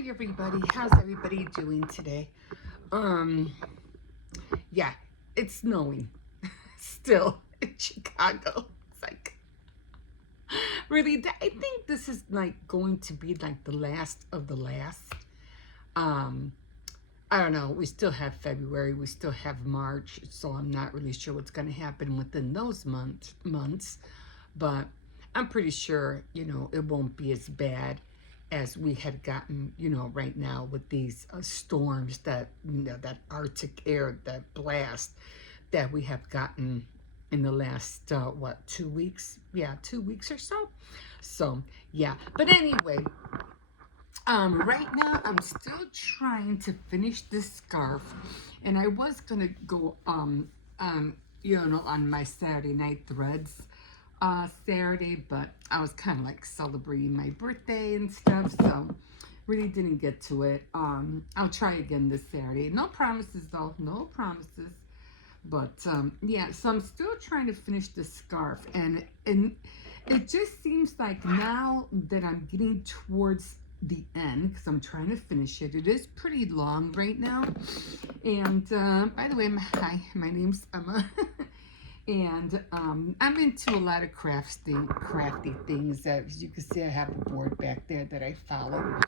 Hi everybody, how's everybody doing today? Um, yeah, it's snowing still in Chicago. It's like really, I think this is like going to be like the last of the last. Um, I don't know. We still have February, we still have March, so I'm not really sure what's going to happen within those months. But I'm pretty sure, it won't be as bad as we had gotten, right now with these storms that, that Arctic air, that blast that we have gotten in the last, 2 weeks? Yeah, 2 weeks or so. So, yeah. But anyway, right now I'm still trying to finish this scarf, and I was gonna go, on my Saturday night threads Saturday, but I was kind of like celebrating my birthday and stuff, so really didn't get to it. I'll try again this Saturday. No promises though, no promises. But yeah, so I'm still trying to finish the scarf, and it just seems like now that I'm getting towards the end because I'm trying to finish it. It is pretty long right now. And by the way, hi, my name's Emma. And I'm into a lot of crafty things. As you can see, I have a board back there that I follow.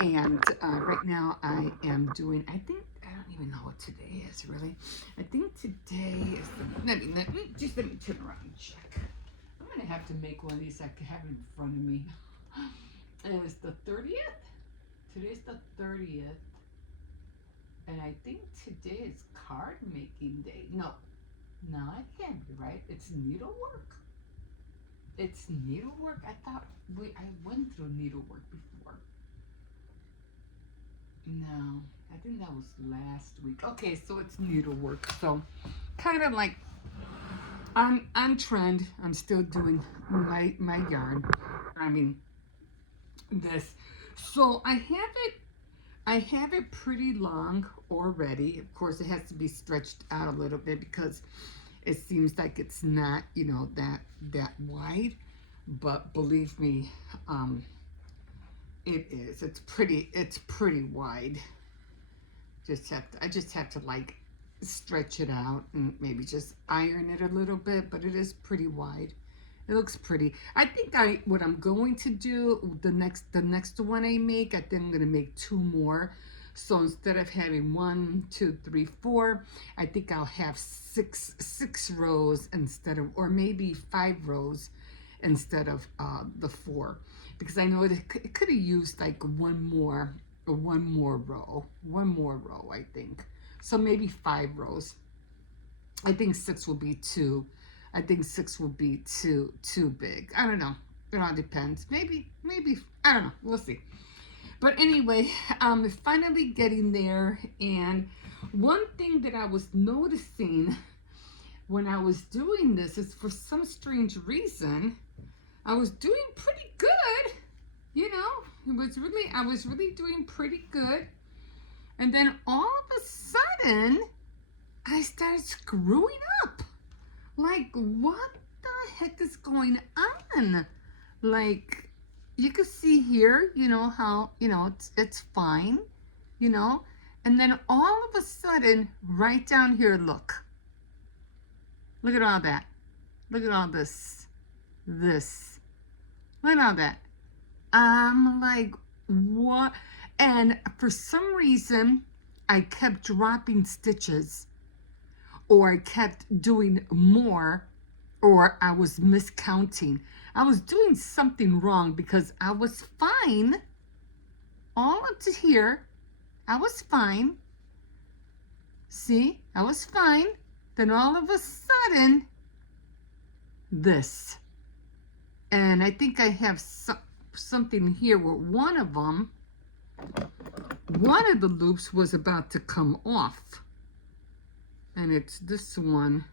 And right now I am doing, I don't even know what today is really. I think today is, let me turn around and check. I'm going to have to make one of these. I can have it in front of me. And it's the 30th. Today's the 30th. And I think today is card making day. No, it can't be right. It's needlework. It's needlework. I thought I went through needlework before. No, I think that was last week. Okay, so it's needlework. So kind of like I'm on trend. I'm still doing my yarn. I mean this. So I have it pretty long already. Of course, it has to be stretched out a little bit because it seems like it's not, that wide. But believe me, it is. It's pretty wide. I just have to like stretch it out and maybe just iron it a little bit, but it is pretty wide. It looks pretty. I think what I'm going to do the next one I make, I think I'm gonna make 2 more. So instead of having 1, 2, 3, 4, I think I'll have six rows instead of, or maybe 5 rows instead of the 4, because I know it could have used like one more row, I think. So maybe 5 rows. I think 6 will be too. I think 6 will be too big. I don't know. It all depends. Maybe I don't know. We'll see. But anyway, finally getting there. And one thing that I was noticing when I was doing this is, for some strange reason, I was doing pretty good. I was really doing pretty good. And then all of a sudden, I started screwing up. Like, what the heck is going on? Like, you can see here, how, it's fine, and then all of a sudden, right down here, look at all that. Look at all this. Look at all that. I'm like, what? And for some reason, I kept dropping stitches, or I kept doing more, or I was miscounting. I was doing something wrong because I was fine all up to here. I was fine. See, I was fine. Then all of a sudden, this. And I think I have something here where one of the loops was about to come off. And it's this one.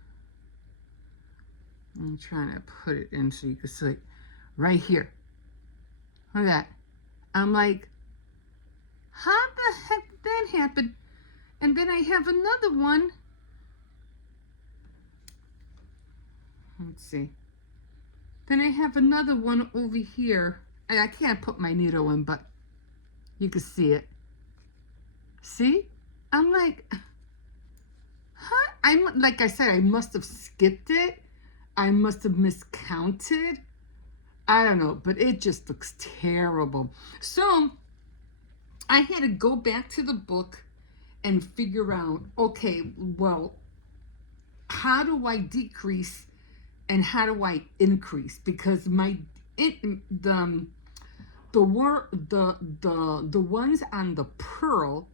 I'm trying to put it in so you can see it right here. Look at that. I'm like, how the heck did that happen? And then I have another one. Let's see. Then I have another one over here. I can't put my needle in, but You can see it. See? I'm like, huh? I'm like I said, I must have skipped it. I must have miscounted. I don't know, but it just looks terrible. So I had to go back to the book and figure out, okay, well, how do I decrease and how do I increase? Because the ones on the pearl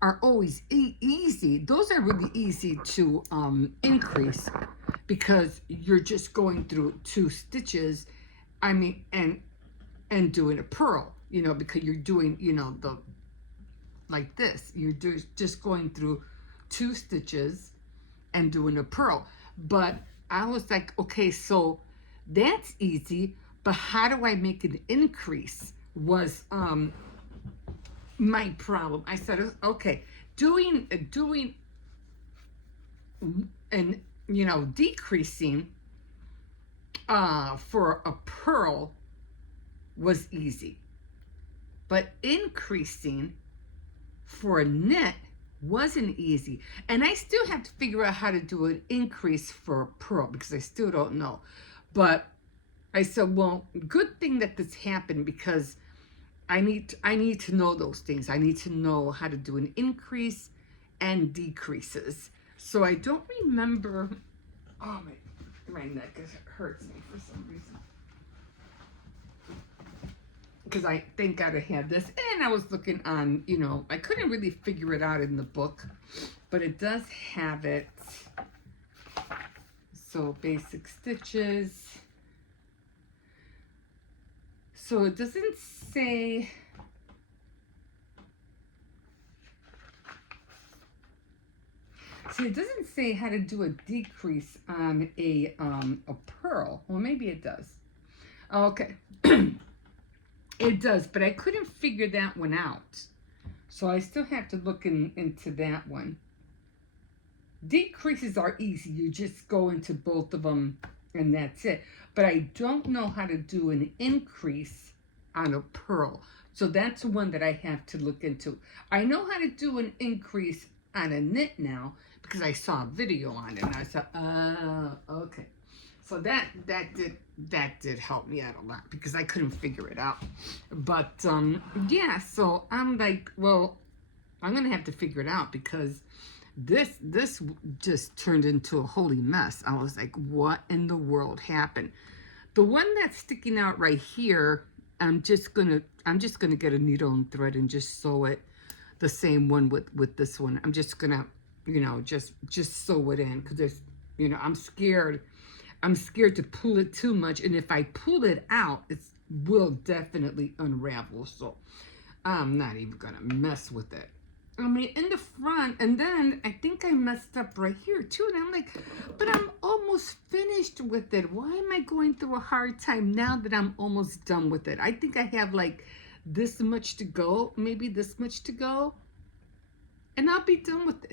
are always easy. Those are really easy to increase because you're just going through 2 stitches. I mean, and doing a pearl, because you're doing, the like this. You're just going through 2 stitches and doing a pearl. But I was like, okay, so that's easy, but how do I make an increase was my problem. I said, okay, doing and decreasing for a pearl was easy, but increasing for a knit wasn't easy. And I still have to figure out how to do an increase for a pearl because I still don't know. But I said, well, good thing that this happened because I need to know those things. I need to know how to do an increase and decreases. So I don't remember. Oh, my neck hurts me for some reason. Because I thank God I had this. And I was looking on, I couldn't really figure it out in the book. But it does have it. So basic stitches. So it doesn't say. See, it doesn't say how to do a decrease on a pearl. Well, maybe it does. Okay. It does, but I couldn't figure that one out. So I still have to look into that one. Decreases are easy. You just go into both of them and that's it. But I don't know how to do an increase on a pearl. So that's one that I have to look into. I know how to do an increase on a knit now because I saw a video on it and I said, okay. So that did help me out a lot because I couldn't figure it out. But yeah, so I'm like, well, I'm gonna have to figure it out because this just turned into a holy mess. I was like, what in the world happened? The one that's sticking out right here, I'm just gonna get a needle and thread and just sew it the same one with this one. I'm just gonna, just sew it in because there's, I'm scared to pull it too much, and if I pull it out, it will definitely unravel. So I'm not even gonna mess with it. I mean, in the front, and then I think I messed up right here too. And I'm like, but I'm almost finished with it. Why am I going through a hard time now that I'm almost done with it? I think I have like this much to go, maybe this much to go, and I'll be done with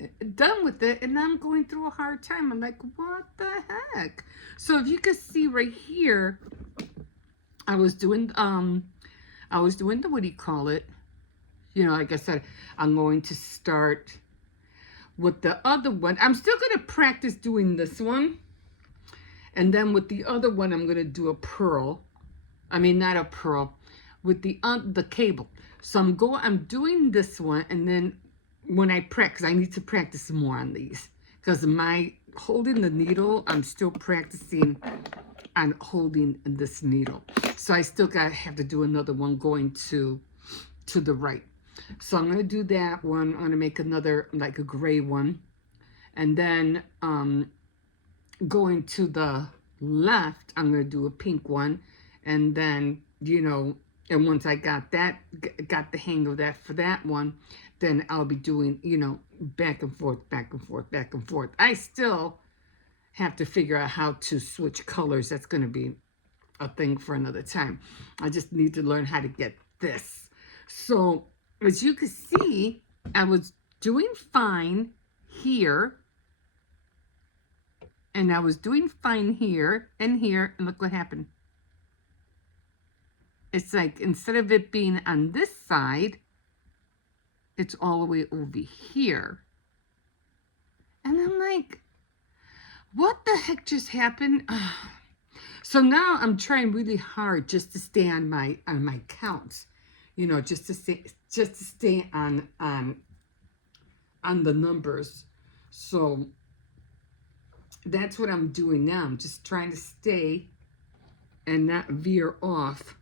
it. And I'm going through a hard time. I'm like, what the heck? So if you can see right here, I was doing the, what do you call it? Like I said, I'm going to start with the other one. I'm still going to practice doing this one. And then with the other one, I'm going to do a pearl. I mean, not a pearl, with the cable. So I'm doing this one, and then when I practice, I need to practice more on these. Because my holding the needle, I'm still practicing on holding this needle. So I still have to do another one going to the right. So I'm going to do that one. I'm going to make another, like a gray one. And then going to the left, I'm going to do a pink one. And then, and once I got the hang of that for that one, then I'll be doing, back and forth, back and forth, back and forth. I still have to figure out how to switch colors. That's going to be a thing for another time. I just need to learn how to get this. So as you can see, I was doing fine here. And I was doing fine here and here. And look what happened. It's like, instead of it being on this side, it's all the way over here. And I'm like, what the heck just happened? So now I'm trying really hard just to stay on my counts, you know, just to stay on the numbers. So that's what I'm doing now. I'm just trying to stay and not veer off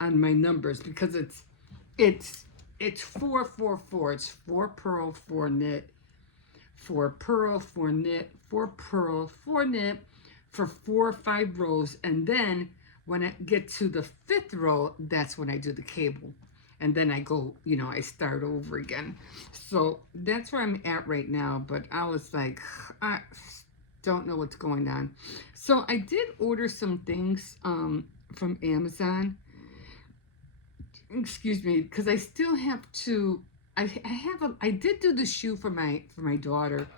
on my numbers, because it's 4 4 4. It's 4 purl, 4 knit, 4 purl, 4 knit, 4 purl, 4 knit for 4 or 5 rows, and then when I get to the 5th row, that's when I do the cable, and then I go, you know, I start over again. So that's where I'm at right now. But I was like, I don't know what's going on. So I did order some things from Amazon. Excuse me, because I still have to. I did do the shoe for my daughter,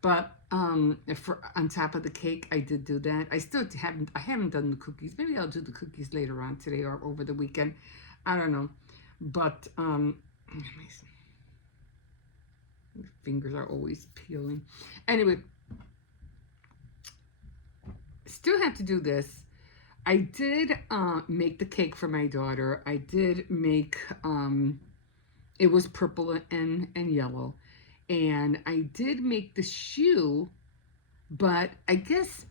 but for on top of the cake, I did do that. I haven't done the cookies. Maybe I'll do the cookies later on today or over the weekend. I don't know, but my fingers are always peeling. Anyway, still have to do this. I did make the cake for my daughter. I did make, it was purple and yellow. And I did make the shoe, but I guess,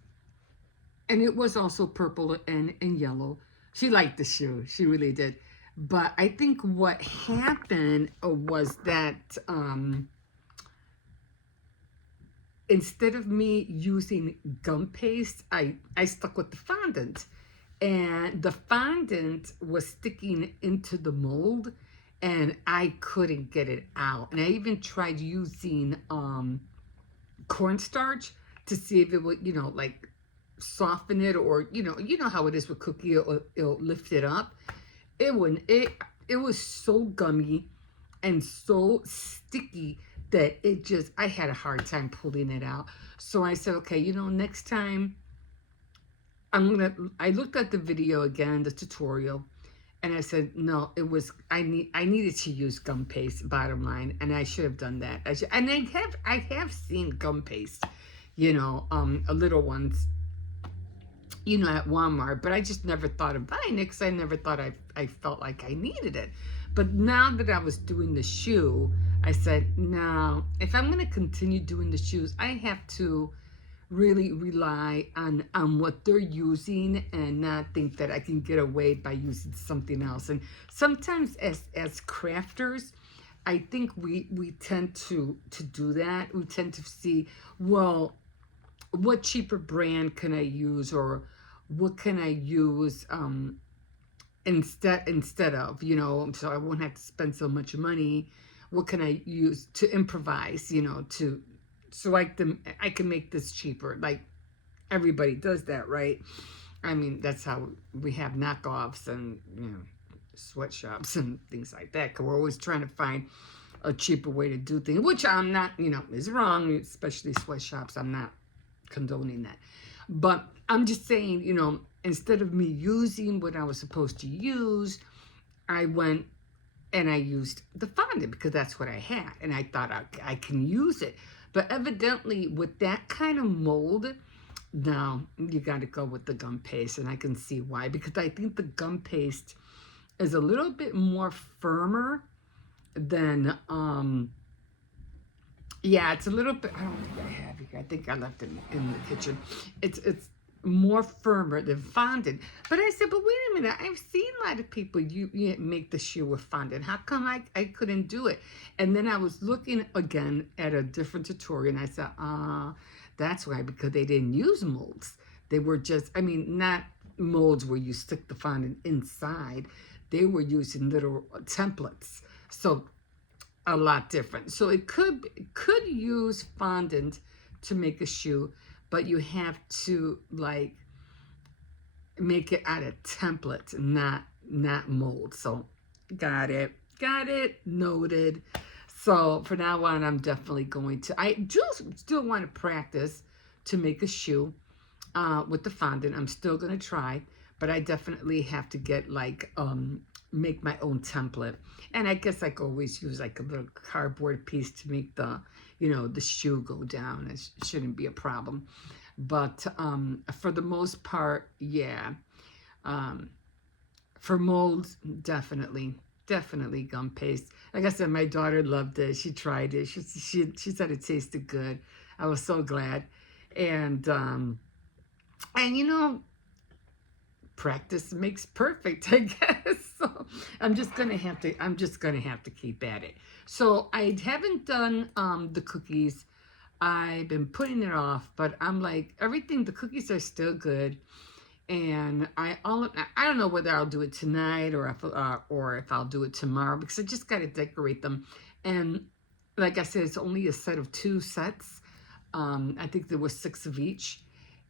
and it was also purple and yellow. She liked the shoe. She really did. But I think what happened was that instead of me using gum paste, I stuck with the fondant. And the fondant was sticking into the mold, and I couldn't get it out. And I even tried using cornstarch to see if it would, you know, like soften it, or you know how it is with cookie, it'll lift it up. It wouldn't. It was so gummy and so sticky that it just, I had a hard time pulling it out. So I said, okay, you know, next time I looked at the video again, the tutorial, and I said, no, I needed to use gum paste, bottom line, and I should have done that. And I have seen gum paste, you know, a little ones, you know, at Walmart, but I just never thought of buying it because I never thought I felt like I needed it. But now that I was doing the shoe, I said, no, if I'm going to continue doing the shoes, I have to really rely on what they're using and not think that I can get away by using something else. And sometimes as crafters, I think we tend to do that. We tend to see, well, what cheaper brand can I use, or what can I use instead of, you know, so I won't have to spend so much money. What can I use to improvise, you know, so I can make this cheaper. Like everybody does that, right? I mean, that's how we have knockoffs and, you know, sweatshops and things like that, because we're always trying to find a cheaper way to do things, which I'm not, you know, is wrong, especially sweatshops. I'm not condoning that. But I'm just saying, you know, instead of me using what I was supposed to use, I went and I used the fondant because that's what I had. And I thought I can use it. But evidently with that kind of mold, now you got to go with the gum paste. And I can see why. Because I think the gum paste is a little bit more firmer than, yeah, it's a little bit, I don't think I have it here. I think I left it in the kitchen. It's more firmer than fondant. But I said, but wait a minute, I've seen a lot of people you make the shoe with fondant. How come I couldn't do it? And then I was looking again at a different tutorial, and I said, that's why, because they didn't use molds. They were just, I mean, not molds where you stick the fondant inside. They were using little templates. So a lot different. So it could use fondant to make a shoe, but you have to like make it out of template, not mold. So got it, noted. So for now on, I'm definitely going to, I just still want to practice to make a shoe with the fondant. I'm still going to try, but I definitely have to get like make my own template. And I guess I could always use like a little cardboard piece to make the, the shoe go down. It shouldn't be a problem. But for the most part, yeah. Um, for molds, definitely gum paste. Like I said, my daughter loved it. She tried it. She said it tasted good. I was so glad. And practice makes perfect, I guess. So I'm just gonna have to keep at it. So I haven't done the cookies. I've been putting it off, but I'm like, the cookies are still good. And I don't know whether I'll do it tonight or if I'll do it tomorrow, because I just got to decorate them. And like I said, it's only a set of 2 sets. I think there was 6 of each.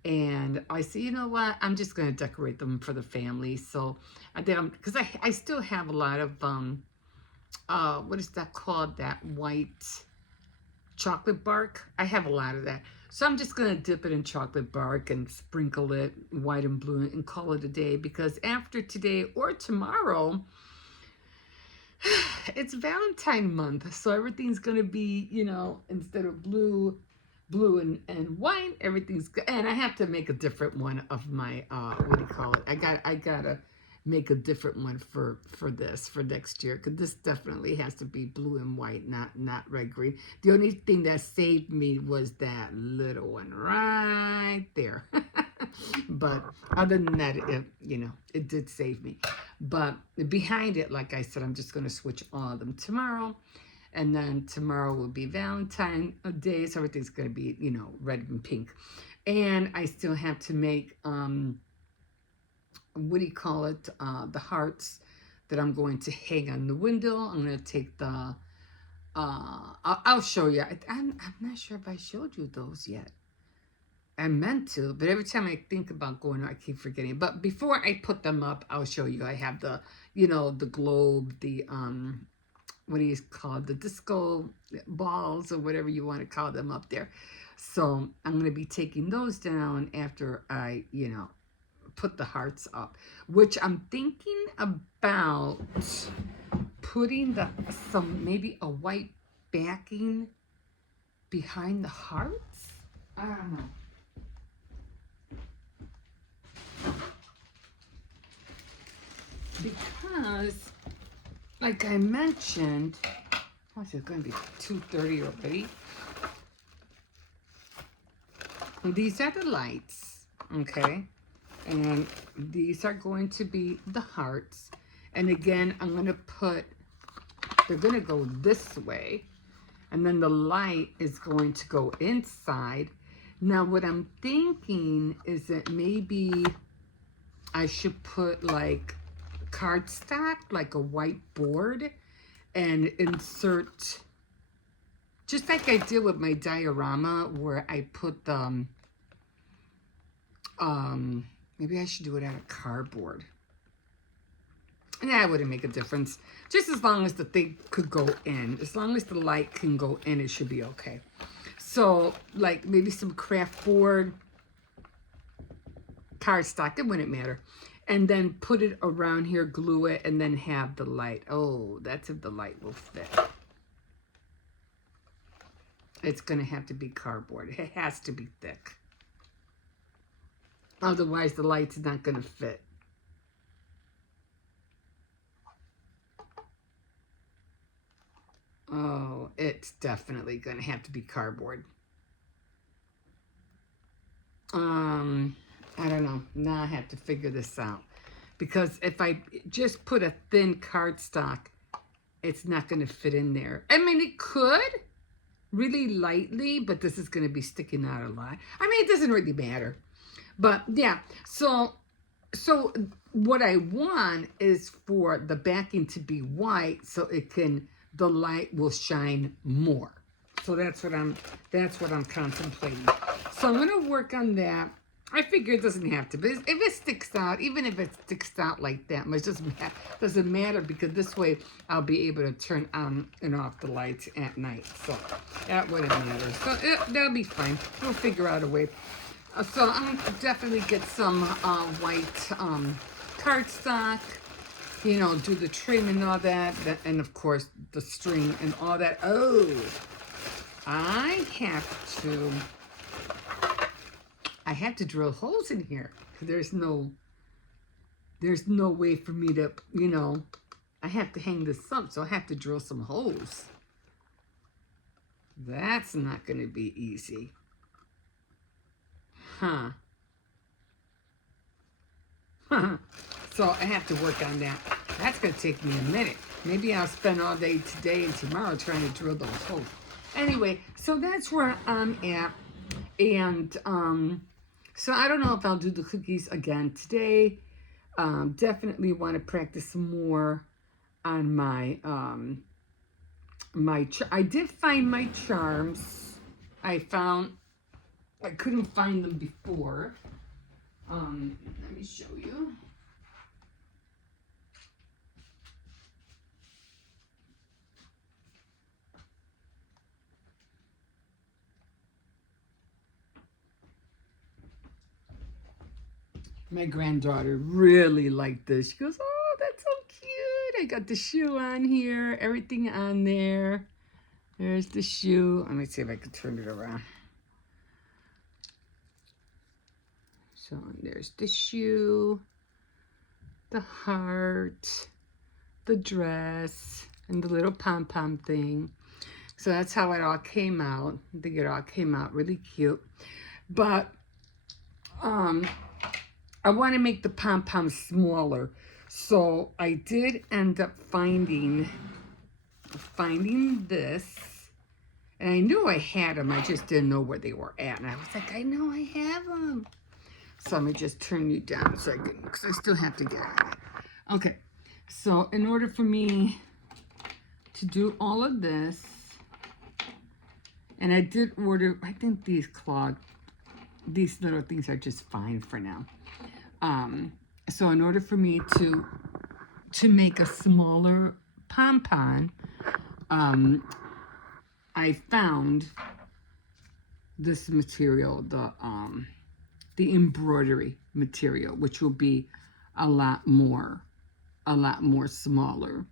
And I said, you know what? I'm just going to decorate them for the family. So I did, because I still have a lot of, what is that called? That white chocolate bark. I have a lot of that. So I'm just going to dip it in chocolate bark and sprinkle it white and blue and call it a day, because after today or tomorrow, it's Valentine month. So everything's going to be, instead of blue and white, everything's good. And I have to make a different one of my, what do you call it? I gotta make a different one for next year, because this definitely has to be blue and white, not red green. The only thing that saved me was that little one right there. But other than that, it did save me. But behind it, like I said, I'm just going to switch all of them tomorrow. And then tomorrow will be Valentine's Day, so everything's going to be, red and pink. And I still have to make, what do you call it, the hearts that I'm going to hang on the window. I'm going to take the, I'll show you. I'm not sure if I showed you those yet. I meant to, but every time I think about going, I keep forgetting. But before I put them up, I'll show you. I have the, the globe, the, what do you call it, the disco balls or whatever you want to call them up there. So I'm going to be taking those down after I, put the hearts up, which I'm thinking about putting maybe a white backing behind the hearts. I don't know. Because, like I mentioned, what's it going to be, 2:30 already? These are the lights, okay? And these are going to be the hearts. And again, I'm going to they're going to go this way. And then the light is going to go inside. Now, what I'm thinking is that maybe I should put like cardstock, like a white board, and insert, just like I did with my diorama, where I put the, maybe I should do it out of cardboard. Yeah, it wouldn't make a difference. Just as long as the thing could go in. As long as the light can go in, it should be okay. So, like, maybe some craft board, cardstock, it wouldn't matter. And then put it around here, glue it, and then have the light. Oh, that's if the light will fit. It's going to have to be cardboard. It has to be thick. Otherwise, the light's not going to fit. Oh, it's definitely going to have to be cardboard. I don't know. Now I have to figure this out. Because if I just put a thin cardstock, it's not going to fit in there. I mean, it could really lightly, but this is going to be sticking out a lot. I mean, it doesn't really matter. But yeah, so what I want is for the backing to be white, so the light will shine more. So that's what I'm contemplating. So I'm going to work on that. I figure it doesn't have to, but if it sticks out, even if it sticks out like that, it doesn't matter, because this way I'll be able to turn on and off the lights at night. So that wouldn't matter. So that'll be fine. We'll figure out a way. So I'm going to definitely get some white cardstock, you know, do the trim and all that, and of course the string and all that. Oh, I have to drill holes in here. There's no way for me to, you know, I have to hang this up, so I have to drill some holes. That's not going to be easy. Huh. So I have to work on that. That's going to take me a minute. Maybe I'll spend all day today and tomorrow trying to drill those holes. Anyway, so that's where I'm at. And so I don't know if I'll do the cookies again today. Definitely want to practice some more on my I did find my charms. I couldn't find them before. Let me show you. My granddaughter really liked this. She goes, "Oh, that's so cute. I got the shoe on here, everything on there. There's the shoe." Let me see if I can turn it around. So there's the shoe, the heart, the dress, and the little pom-pom thing. So that's how it all came out. I think it all came out really cute. But I want to make the pom-pom smaller. So I did end up finding this. And I knew I had them. I just didn't know where they were at. And I was like, I know I have them. So let me just turn you down so I can, because I still have to get on it. Okay. So in order for me to do all of this, and I did order, I think these little things are just fine for now. So in order for me to make a smaller pom-pom, I found this material, the embroidery material, which will be a lot more smaller.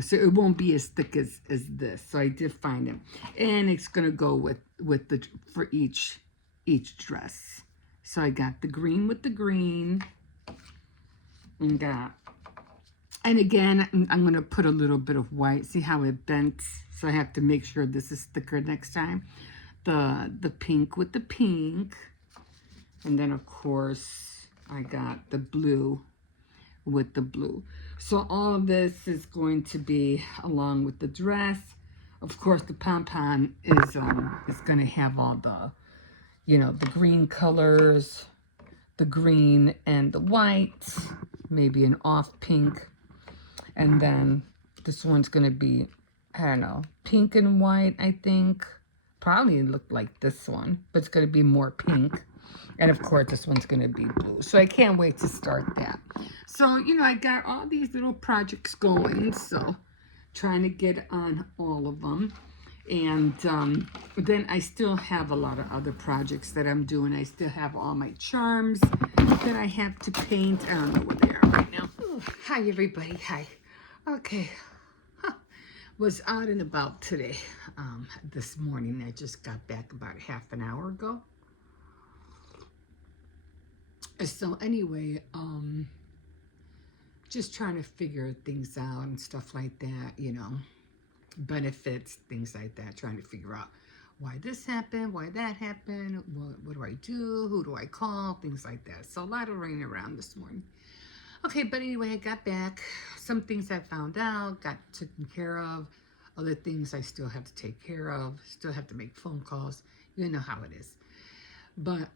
So it won't be as thick as this. So I did find it, and it's gonna go with for each dress. So I got the green with the green, and again, I'm going to put a little bit of white. See how it bent? So I have to make sure this is thicker next time. The pink with the pink. And then, of course, I got the blue with the blue. So all of this is going to be along with the dress. Of course, the pom-pom is going to have all the, you know, the green colors, the green and the white, maybe an off pink. And then this one's going to be, I don't know, pink and white, I think. Probably look like this one, but it's going to be more pink. And of course, this one's going to be blue. So I can't wait to start that. So, you know, I got all these little projects going. So trying to get on all of them. And then I still have a lot of other projects that I'm doing. I still have all my charms that I have to paint. I don't know where they are right now. Ooh, hi, everybody. Hi. Okay. Was out and about today. This morning. I just got back about half an hour ago. So anyway, just trying to figure things out and stuff like that, you know. Benefits, things like that, trying to figure out why this happened, why that happened, what do I do, who do I call, things like that. So a lot of running around this morning. Okay, but anyway, I got back. Some things I found out, got taken care of. Other things I still have to take care of, still have to make phone calls. You know how it is. But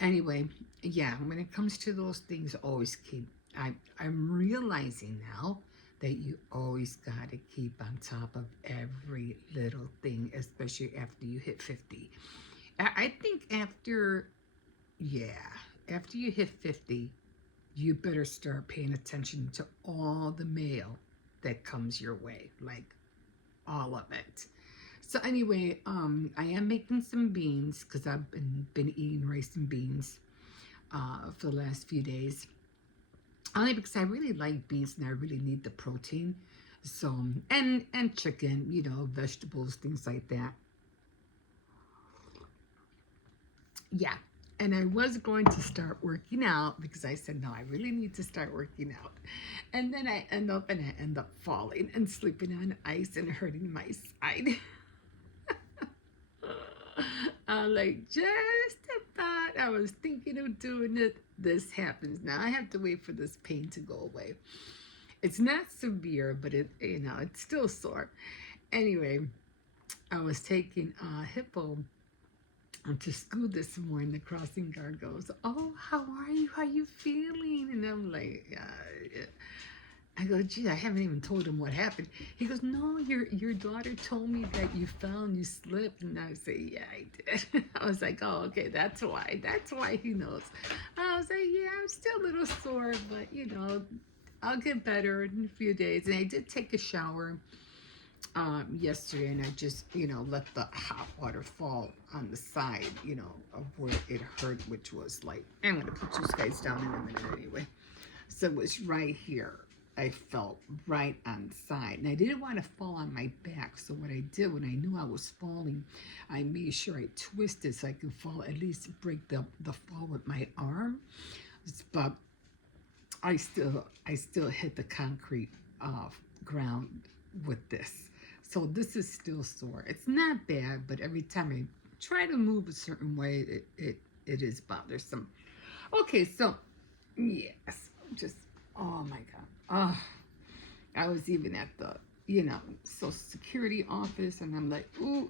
anyway, yeah, when it comes to those things, always keep, I'm realizing now that you always got to keep on top of every little thing, especially after you hit 50. I think after you hit 50, you better start paying attention to all the mail that comes your way, like all of it. So anyway, I am making some beans because I've been eating rice and beans for the last few days. only because I really like beans and I really need the protein. So, and chicken, you know, vegetables, things like that. Yeah. And I was going to start working out because I said, no, I really need to start working out. And then I end up falling and sleeping on ice and hurting my side. I'm like, just about, I was thinking of doing it. This happens. Now I have to wait for this pain to go away. It's not severe, but it, you know, it's still sore. Anyway, I was taking Hippo to school this morning. The crossing guard goes, "Oh, how are you? How you feeling?" And I'm like, I go, "Gee, I haven't even told him what happened." He goes, "No, your daughter told me that you fell and you slipped." And I say, "Yeah, I did." I was like, "Oh, okay, that's why. That's why he knows." I was like, "Yeah, I'm still a little sore, but you know, I'll get better in a few days." And I did take a shower yesterday, and I just, you know, let the hot water fall on the side, you know, of where it hurt, which was like, I'm gonna put you guys down in a minute anyway. So it was right here. I felt right on the side, and I didn't want to fall on my back. So what I did when I knew I was falling, I made sure I twisted so I could fall, at least break the fall with my arm. But I still hit the concrete ground with this. So this is still sore. It's not bad, but every time I try to move a certain way, it is bothersome. Okay, so yes, just oh my god. I was even at the, you know, Social Security office, and I'm like, ooh,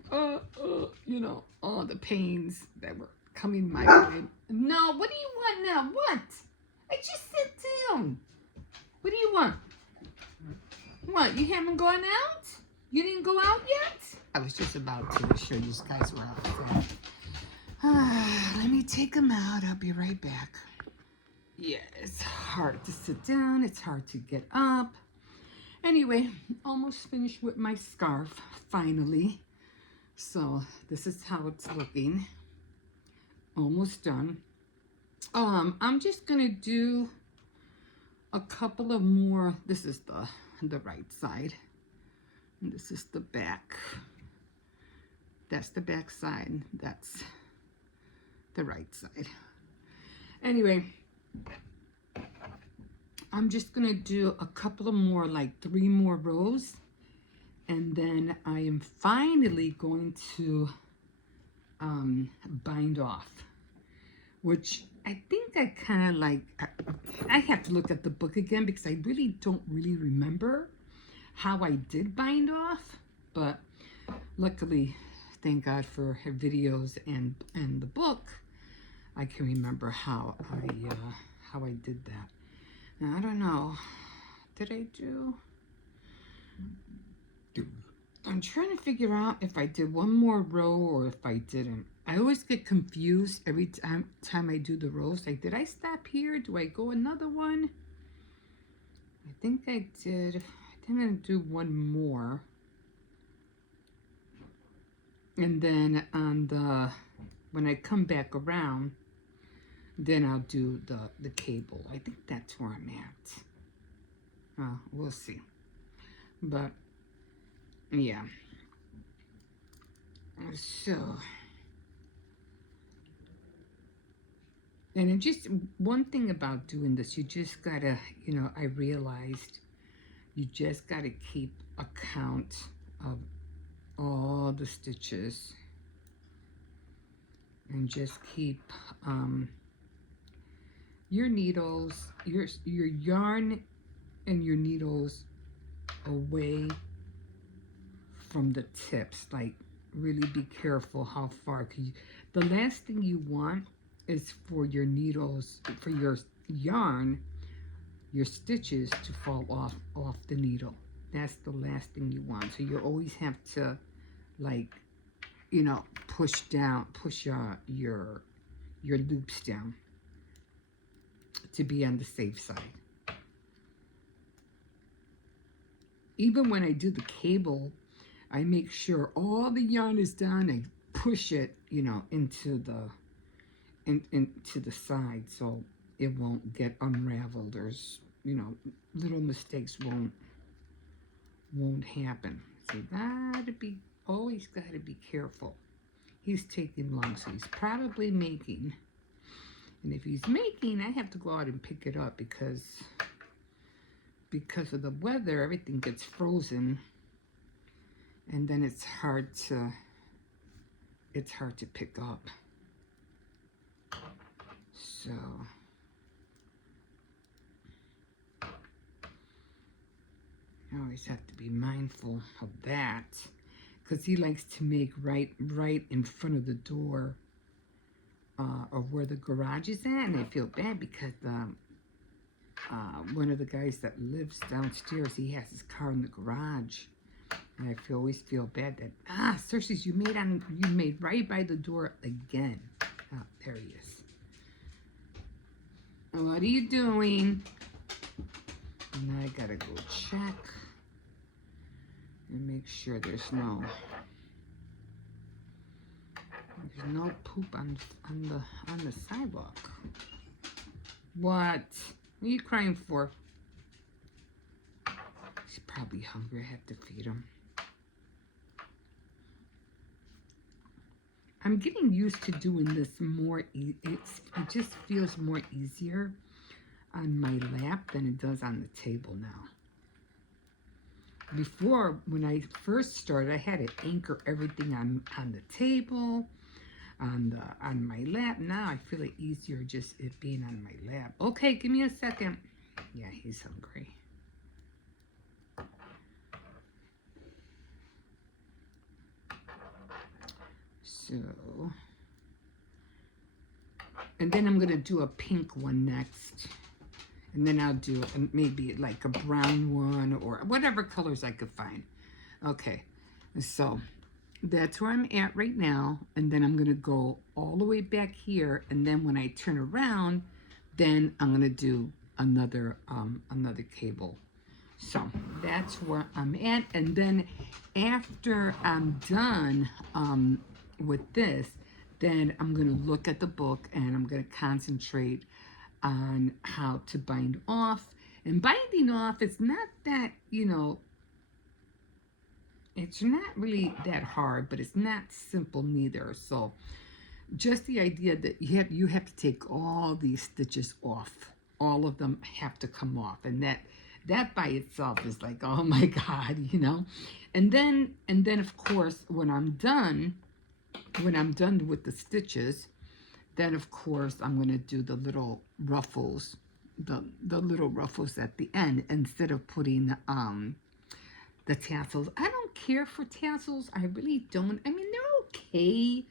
you know, all the pains that were coming my way. No, what do you want now? What? I just sit down. What do you want? What? You haven't gone out? You didn't go out yet? I was just about to show you guys were out. Let me take them out. I'll be right back. Yeah, it's hard to sit down. It's hard to get up. Anyway, almost finished with my scarf, finally. So this is how it's looking. Almost done. I'm just gonna do a couple of more. This is the right side, and this is the back. That's the back side. That's the right side. Anyway, I'm just gonna do a couple of more, like 3 more rows, and then I am finally going to bind off, which I think I kind of like. I have to look at the book again because I really don't really remember how I did bind off, but luckily, thank God for her videos and the book, I can remember how I did that. Now I don't know. Did I do? I'm trying to figure out if I did one more row or if I didn't. I always get confused every time I do the rows. Like, did I stop here? Do I go another one? I think I did. I think I'm gonna do one more. And then on when I come back around, then I'll do the cable. I think that's where I'm at. We'll see. But yeah. So, and it just, one thing about doing this, you just gotta, you know, I realized you just gotta keep a count of all the stitches, and just keep your needles, your yarn and your needles away from the tips. Like, really be careful how far, because the last thing you want is for your needles, for your yarn, your stitches to fall off the needle. That's the last thing you want. So you always have to, like, you know, push your loops down to be on the safe side. Even when I do the cable, I make sure all the yarn is down and push it, you know, into the side so it won't get unraveled or little mistakes won't happen. So always gotta be careful. He's taking long, so he's probably making. And if he's making, I have to go out and pick it up because of the weather, everything gets frozen, and then it's hard to pick up. So I always have to be mindful of that, because he likes to make right in front of the door, or where the garage is at, and I feel bad because one of the guys that lives downstairs, he has his car in the garage, and I always feel bad that Cersei, you made right by the door again. Oh, there he is. What are you doing? And I gotta go check and make sure there's no poop on the sidewalk. What are you crying for? He's probably hungry. I have to feed him. I'm getting used to doing this more. It just feels more easier on my lap than it does on the table now. Before, when I first started, I had to anchor everything on the table, on my lap. Now I feel it easier just it being on my lap. Okay, give me a second. Yeah, he's hungry. So, and then I'm gonna do a pink one next. And then I'll do maybe like a brown one or whatever colors I could find. Okay, so that's where I'm at right now. And then I'm going to go all the way back here. And then when I turn around, then I'm going to do another cable. So that's where I'm at. And then after I'm done with this, then I'm going to look at the book and I'm going to concentrate on how to bind off. And binding off, it's not that, it's not really that hard, but it's not simple neither. So just the idea that you have to take all these stitches off. All of them have to come off. And that by itself is like, oh my God, And then of course, when I'm done with the stitches, then of course I'm going to do the little ruffles, the little ruffles at the end instead of putting the tassels. I don't care for tassels. I really don't. I mean, they're okay,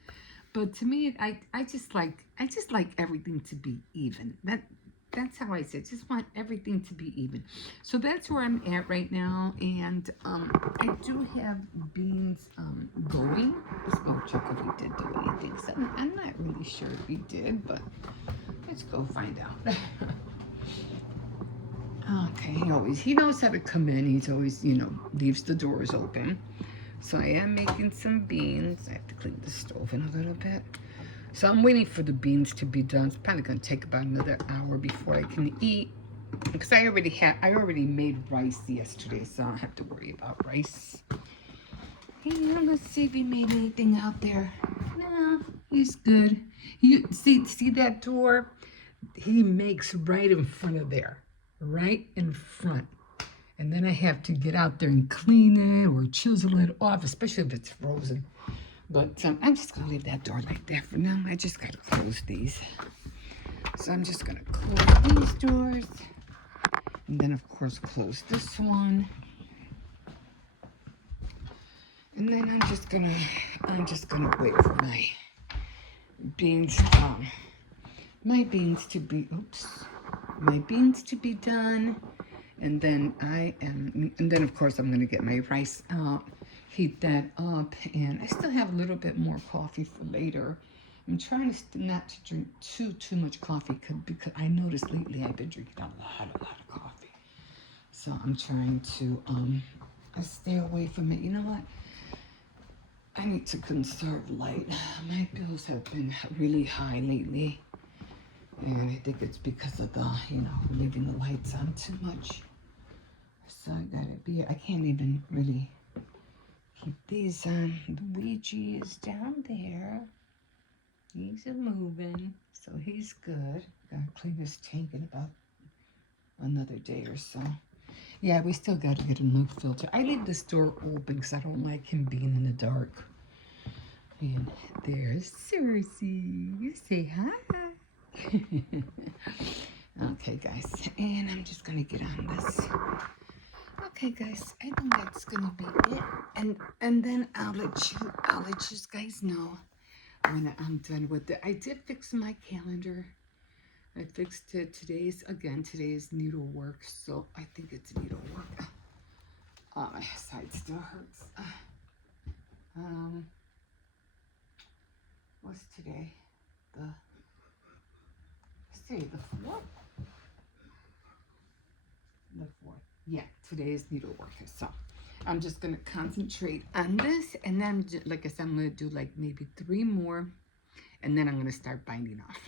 but to me, I just like everything to be even. That's how I say it. Just want everything to be even. So that's where I'm at right now, and I do have beans going. Let's go check if he did do anything. So I'm not really sure if he did, but let's go find out. Okay, he knows how to come in. He's always, leaves the doors open. So I am making some beans. I have to clean the stove in a little bit. So I'm waiting for the beans to be done. It's probably going to take about another hour before I can eat. Because I already made rice yesterday, so I don't have to worry about rice. Hey, let's see if he made anything out there. No, he's good. You see that door? He makes right in front of there. Right in front. And then I have to get out there and clean it or chisel it off, especially if it's frozen. But I'm just going to leave that door like that for now. I just got to close these. So I'm just going to close these doors. And then, of course, close this one. And then I'm just going to wait for my beans to be done. And then of course I'm going to get my rice out, heat that up, and I still have a little bit more coffee for later. I'm trying not to drink too much coffee because I noticed lately I've been drinking a lot of coffee. So I'm trying to stay away from it. You know what? I need to conserve light. My bills have been really high lately. And I think it's because of the, you know, leaving the lights on too much. So I gotta be, I can't even really keep these on. The Ouija is down there. He's a moving, so he's good. Gotta clean this tank in about another day or so. Yeah, we still gotta get a new filter. I leave this door open because I don't like him being in the dark. And there's Cersei. You say hi. Okay, guys, and I'm just gonna get on this. Okay, guys, I think that's gonna be it, and then I'll let you guys know when I'm done with it. I did fix my calendar. I fixed it. Today's needlework, so I think it's needlework. My side still hurts. What's today? The 4th. The 4th. Yeah, today is needlework. So I'm just gonna concentrate on this, and then, like I said, I'm gonna do like maybe 3 more, and then I'm gonna start binding off.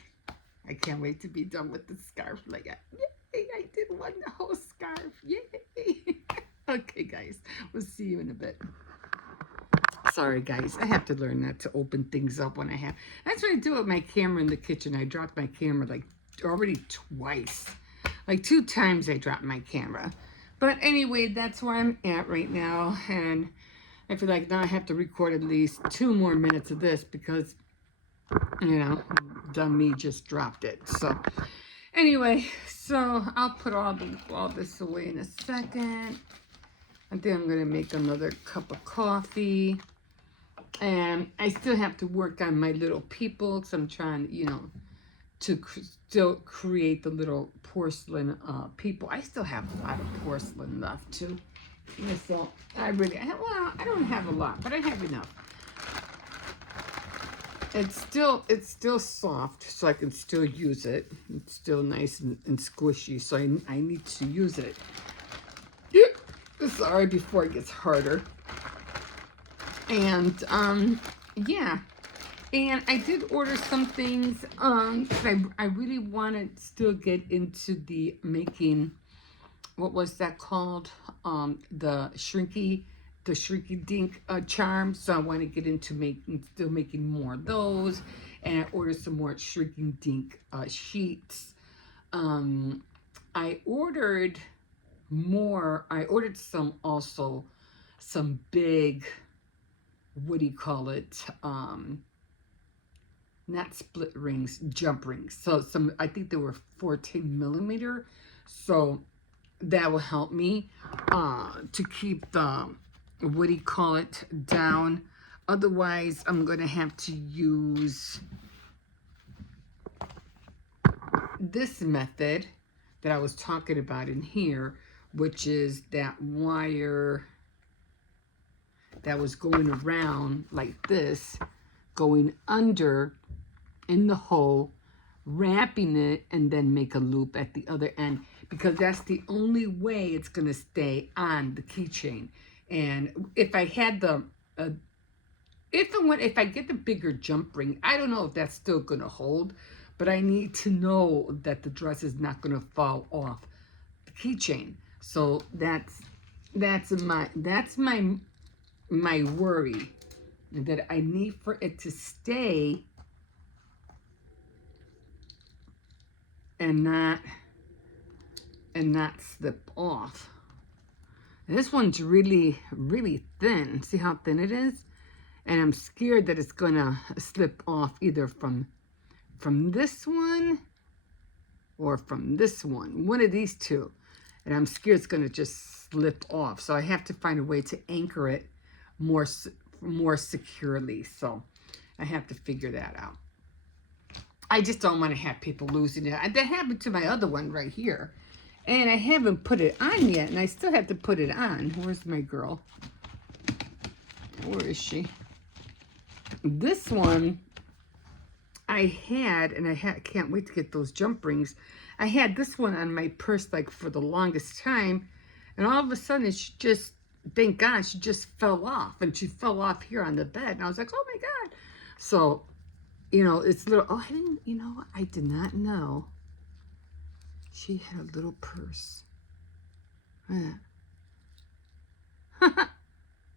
I can't wait to be done with the scarf. Like, yay! I did one whole scarf. Yay! Okay, guys, we'll see you in a bit. Sorry, guys. I have to learn not to open things up when I have. That's what I do with my camera in the kitchen. I dropped my camera like already twice. Like 2 times I dropped my camera. But anyway, that's where I'm at right now. And I feel like now I have to record at least 2 more minutes of this because, you know, dummy just dropped it. So anyway, so I'll put all this away in a second. I think I'm going to make another cup of coffee. And I still have to work on my little people because I'm trying, you know, to still create the little porcelain people. I still have a lot of porcelain left too. Yeah, so I don't have a lot, but I have enough. It's still soft, so I can still use it. It's still nice and squishy, so I need to use it. Sorry, before it gets harder. And yeah. And I did order some things. I really want to still get into the making. What was that called? The Shrinky Dink charm. So I want to get into still making more of those. And I ordered some more Shrinky Dink sheets. I ordered more. I ordered some big, what do you call it? Not split rings, jump rings. So I think they were 14 millimeter. So that will help me to keep the, what do you call it, down. Otherwise, I'm going to have to use this method that I was talking about in here, which is that wire that was going around like this, going under in the hole, wrapping it, and then make a loop at the other end, because that's the only way it's going to stay on the keychain. And if I had the if I get the bigger jump ring, I don't know if that's still going to hold, but I need to know that the dress is not going to fall off the keychain. So that's my worry, that I need for it to stay and not slip off. And this one's really, really thin. See how thin it is? And I'm scared that it's gonna slip off either from this one or from this one. One of these two. And I'm scared it's gonna just slip off. So I have to find a way to anchor it more securely. So I have to figure that out. I just don't want to have people losing it. That happened to my other one right here. And I haven't put it on yet, and I still have to put it on. Where's my girl? Where is she? This one I had, and I can't wait to get those jump rings. I had this one on my purse like for the longest time, and all of a sudden she just, thank God, she just fell off, and she fell off here on the bed, and I was like, oh my God. So you know, it's little, oh, I didn't, you know, I did not know she had a little purse.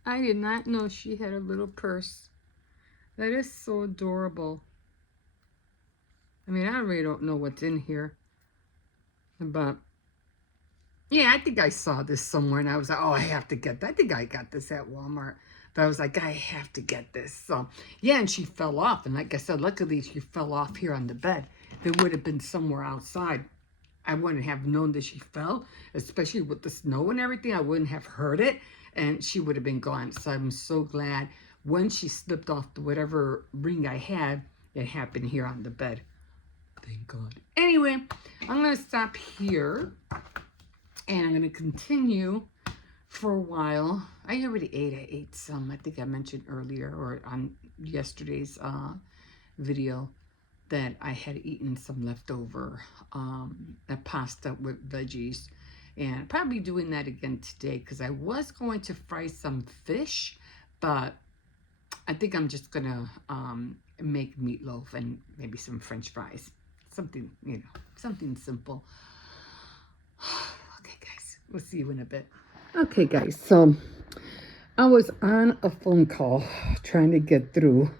I did not know she had a little purse. That is so adorable. I mean, I really don't know what's in here. But, yeah, I think I saw this somewhere, and I was like, oh, I have to get that. I think I got this at Walmart. But I was like, I have to get this. So, yeah, and she fell off. And like I said, luckily she fell off here on the bed. If it would have been somewhere outside, I wouldn't have known that she fell, especially with the snow and everything. I wouldn't have heard it, and she would have been gone. So I'm so glad when she slipped off the whatever ring I had, it happened here on the bed. Thank God. Anyway, I'm going to stop here, and I'm going to continue for a while. I already ate. I ate some. I think I mentioned earlier or on yesterday's video that I had eaten some leftover pasta with veggies, and probably doing that again today because I was going to fry some fish, but I think I'm just gonna make meatloaf and maybe some French fries, something, you know, something simple. Okay, guys, we'll see you in a bit. Okay, guys, so I was on a phone call trying to get through.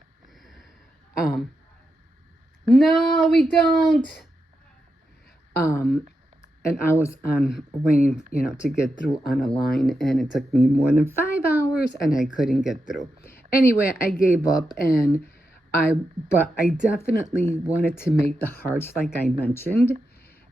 No, we don't. And I was waiting, you know, to get through on a line, and it took me more than 5 hours, and I couldn't get through. Anyway, I gave up, but I definitely wanted to make the hearts like I mentioned.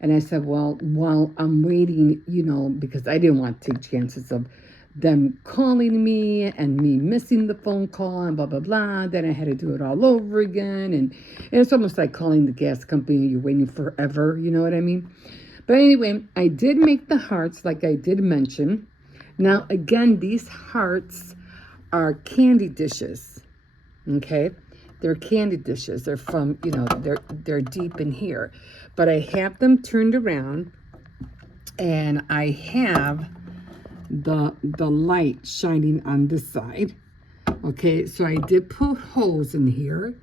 And I said, well, while I'm waiting, you know, because I didn't want to take chances of them calling me and me missing the phone call and blah, blah, blah. Then I had to do it all over again. And it's almost like calling the gas company. You're waiting forever. You know what I mean? But anyway, I did make the hearts like I did mention. Now, again, these hearts are candy dishes. Okay? They're candy dishes. They're from, you know, they're deep in here. But I have them turned around, and I have the light shining on this side. Okay, so I did put holes in here.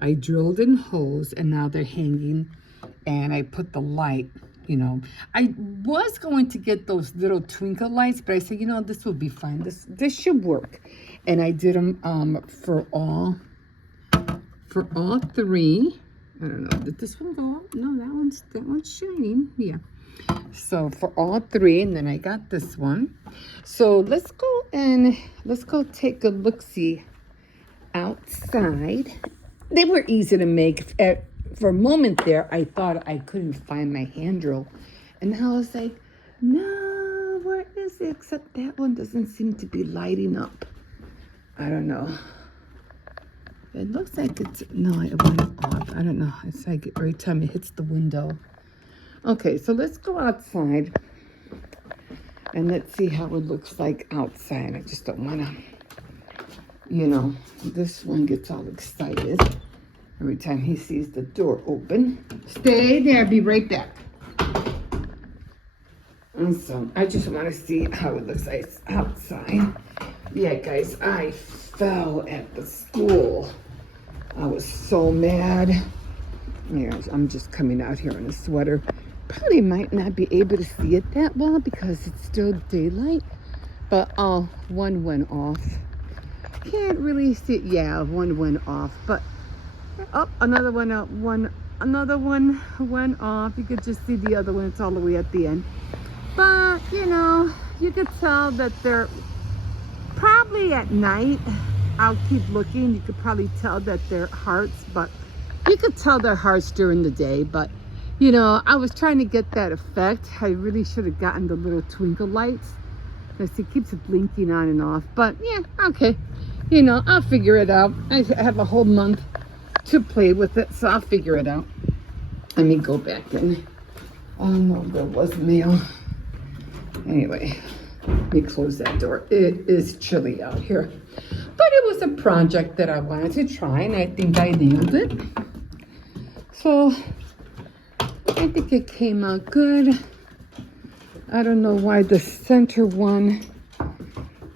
I drilled in holes, and now they're hanging, and I put the light, you know. I was going to get those little twinkle lights, but I said, you know, this will be fine. This should work. And I did them for all three. I don't know, did this one go up? No, that one's shining. Yeah. So for all three, and then I got this one. So let's go take a look-see outside. They were easy to make. For a moment there, I thought I couldn't find my hand drill. And I was like, no, where is it? Except that one doesn't seem to be lighting up. I don't know. It looks like no, it went off. I don't know. It's like every time it hits the window. Okay, so let's go outside and let's see how it looks like outside. I just don't want to, you know, this one gets all excited every time he sees the door open. Stay there, be right back. And so I just want to see how it looks like outside. Yeah, guys, I fell at the school. I was so mad. Yeah, I'm just coming out here in a sweater. Probably might not be able to see it that well because it's still daylight. But one went off. Can't really see it. Yeah, one went off. But another one another one went off. You could just see the other one. It's all the way at the end. But you know, you could tell that they're probably at night. I'll keep looking. You could probably tell that they're hearts, but you could tell they're hearts during the day. But you know, I was trying to get that effect. I really should have gotten the little twinkle lights because it keeps blinking on and off. But yeah, okay, you know, I'll figure it out. I have a whole month to play with it, so I'll figure it out. Let me go back in. Oh no, there was mail. Anyway, let me close that door. It is chilly out here. But it was a project that I wanted to try, and I think I nailed it. So, I think it came out good. I don't know why the center one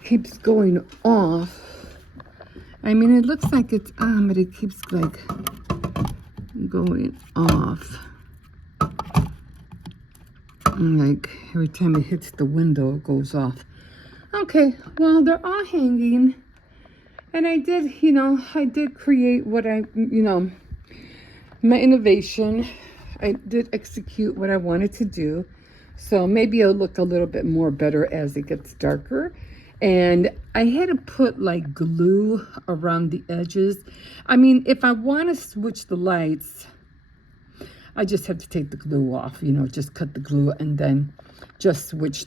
keeps going off. I mean, it looks like it's on, but it keeps like going off. And like every time it hits the window, it goes off. Okay, well, they're all hanging. And I did, I did create what my innovation. I did execute what I wanted to do. So maybe it'll look a little bit more better as it gets darker. And I had to put like glue around the edges. I mean, if I want to switch the lights, I just have to take the glue off, just cut the glue and then just switch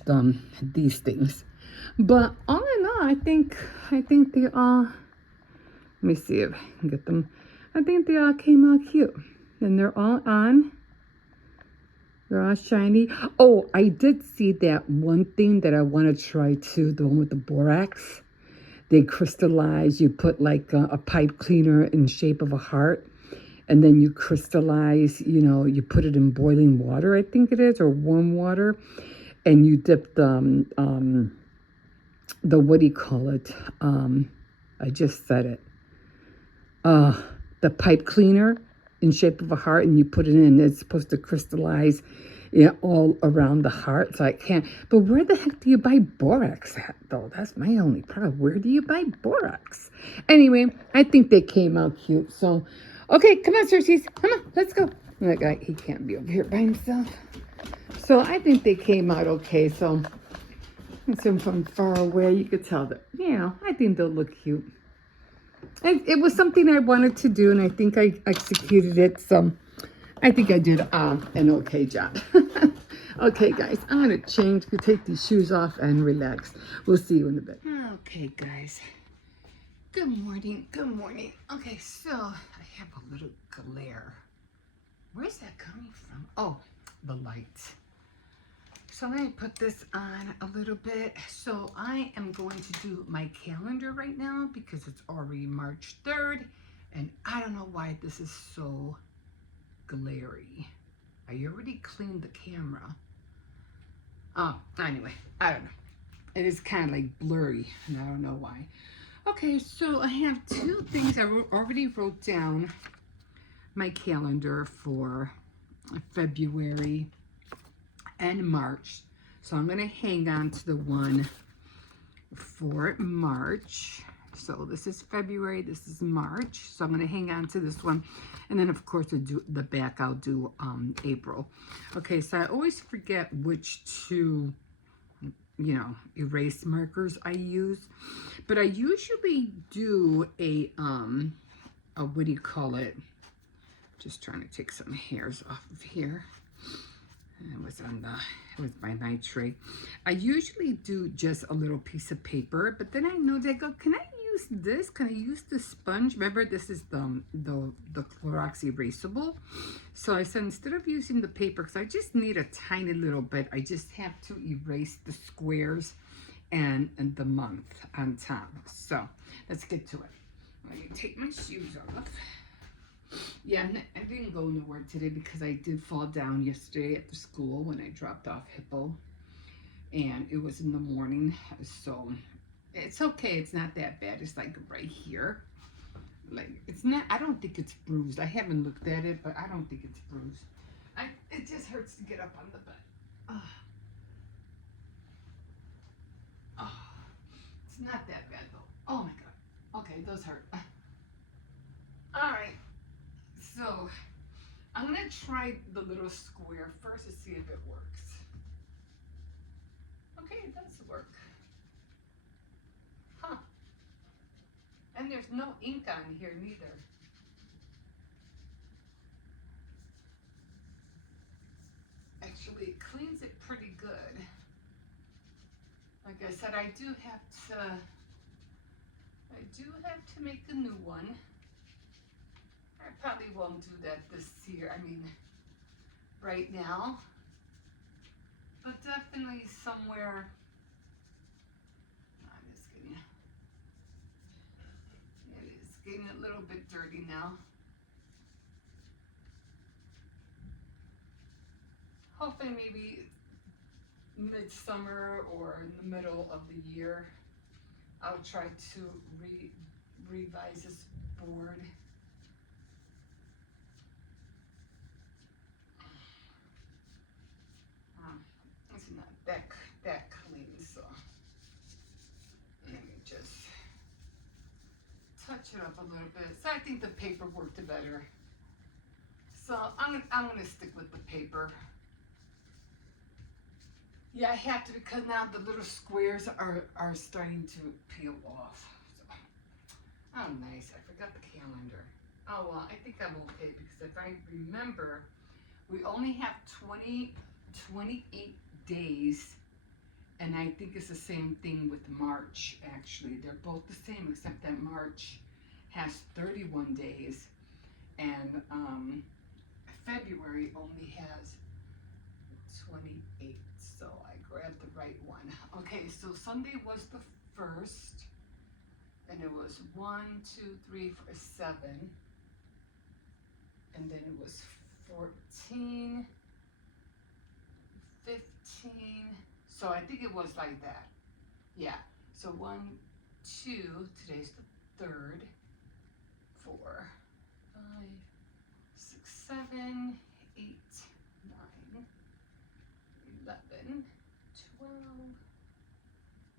these things. But all in all, I think they all, let me see if I can get them. I think they all came out cute. And they're all on. They're all shiny. Oh, I did see that one thing that I want to try too, the one with the borax. They crystallize. You put like a pipe cleaner in shape of a heart. And then you crystallize, you put it in boiling water, I think it is, or warm water. And you dip the what do you call it? I just said it. The pipe cleaner in shape of a heart, and you put it in. It's supposed to crystallize all around the heart, so I can't. But where the heck do you buy borax at, though? That's my only problem. Where do you buy borax? Anyway, I think they came out cute. So, okay, come on, Cersei. Come on, let's go. That guy, he can't be over here by himself. So I think they came out okay. So from far away, you could tell that, I think they'll look cute. It was something I wanted to do, and I think I executed it. So I think I did an okay job. Okay, guys, I'm going to change, take these shoes off and relax. We'll see you in a bit. Okay, guys. Good morning. Good morning. Okay, so I have a little glare. Where's that coming from? Oh, the light. So let me put this on a little bit. So I am going to do my calendar right now because it's already March 3rd. And I don't know why this is so glary. I already cleaned the camera. Oh, anyway, I don't know. It is kind of like blurry, and I don't know why. Okay, so I have two things. I already wrote down my calendar for February and March. So I'm going to hang on to the one for March. So this is February, this is March. So I'm going to hang on to this one. And then, of course, the back I'll do April. Okay, so I always forget which two, erase markers I use. But I usually do a what do you call it? Just trying to take some hairs off of here. It was my nitrate. I usually do just a little piece of paper, but then I know they go, can I use this? Can I use the sponge? Remember, this is the Clorox erasable. So I said, instead of using the paper, because I just need a tiny little bit, I just have to erase the squares and the month on top. So let's get to it. Let me take my shoes off. Yeah, I didn't go nowhere today because I did fall down yesterday at the school when I dropped off Hippo. And it was in the morning, so it's okay. It's not that bad. It's like right here. Like, it's not, I don't think it's bruised. I haven't looked at it, but I don't think it's bruised. It just hurts to get up on the bed. It's not that bad though. Oh my God. Okay, those hurt. All right. So I'm going to try the little square first to see if it works. Okay, it does work. Huh. And there's no ink on here neither. Actually, it cleans it pretty good. Like I said, I do have to make a new one. I probably won't do that this year. I mean, right now. But definitely somewhere. I'm just kidding. It is getting a little bit dirty now. Hopefully maybe midsummer or in the middle of the year, I'll try to revise this board. It's not that clean, so let me just touch it up a little bit. So I think the paper worked better. So I'm gonna stick with the paper. Yeah, I have to because now the little squares are starting to peel off. So, oh, nice. I forgot the calendar. Oh, well, I think I'm okay because if I remember, we only have 28 days, and I think it's the same thing with March, actually. They're both the same, except that March has 31 days, and February only has 28. So I grabbed the right one. Okay, so Sunday was the 1st, and it was 1, 2, 3, 4, 7, and then it was 14, 15. So I think it was like that. Yeah. So 1, 2. Today's the 3rd. 4, 5, 6, 7, 8, 9, 11, 12,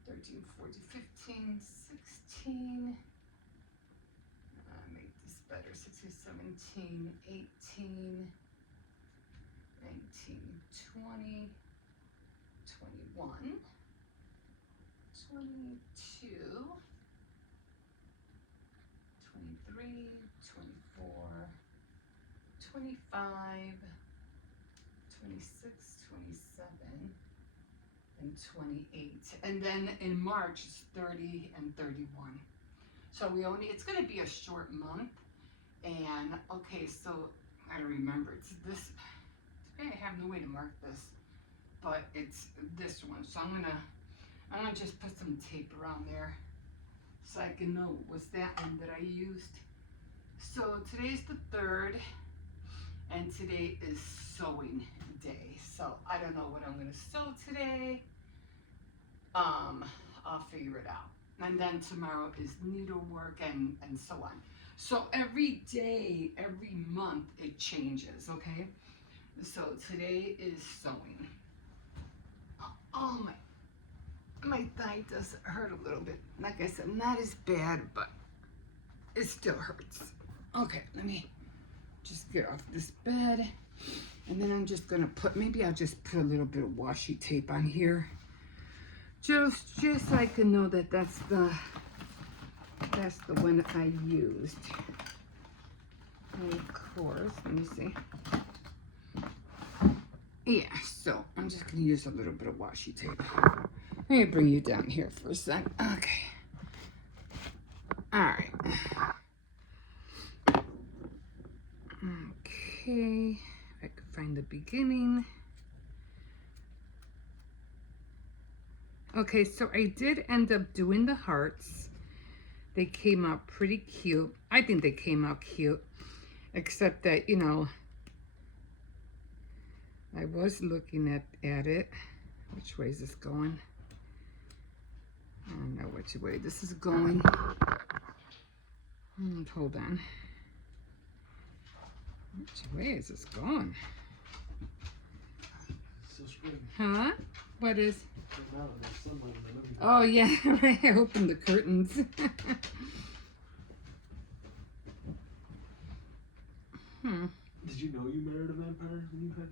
13, 14, 15, 16. Make this better. 16, 17, 18, 19, 20, 21, 22, 23, 24, 25, 26, 27, and 28. And then in March, it's 30 and 31. So it's going to be a short month. And, okay, so I don't remember. It's this. Today I have no way to mark this. But it's this one. So I'm gonna just put some tape around there so I can know was that one that I used. So today's the 3rd, and today is sewing day. So I don't know what I'm gonna sew today. I'll figure it out. And then tomorrow is needlework and so on. So every day, every month it changes, okay? So today is sewing. Oh, my thigh does hurt a little bit. Like I said, not as bad, but it still hurts. Okay, let me just get off this bed. And then I'm just gonna maybe I'll just put a little bit of washi tape on here. Just so I can know that that's the one I used. And of course, let me see. Yeah, so I'm just gonna use a little bit of washi tape. Let me bring you down here for a sec. Okay. All right. Okay. I can find the beginning. Okay, so I did end up doing the hearts. They came out pretty cute. I think they came out cute, except that, you know, I was looking at it. Which way is this going? I don't know which way this is going. Hold on. Which way is this going? Huh? What is? Oh yeah, right. I opened the curtains. Did you know you married a vampire when you had?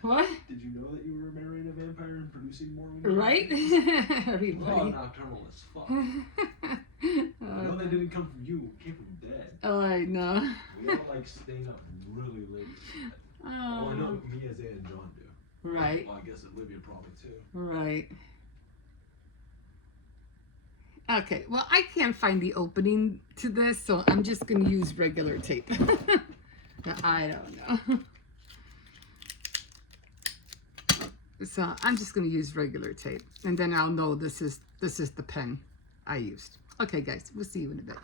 What? Did you know that you were marrying a vampire and producing more? Right? Everybody. Oh, nocturnal as fuck. I know that didn't come from you. It came from Dad. Oh, I know. We all like staying up really late. Oh, I know me, Isaiah, and John do. Right. Well, I guess Olivia probably too. Right. Okay, well, I can't find the opening to this, so I'm just going to use regular tape. I don't know. So I'm just going to use regular tape, and then I'll know this is the pen I used. Okay, guys, we'll see you in a bit.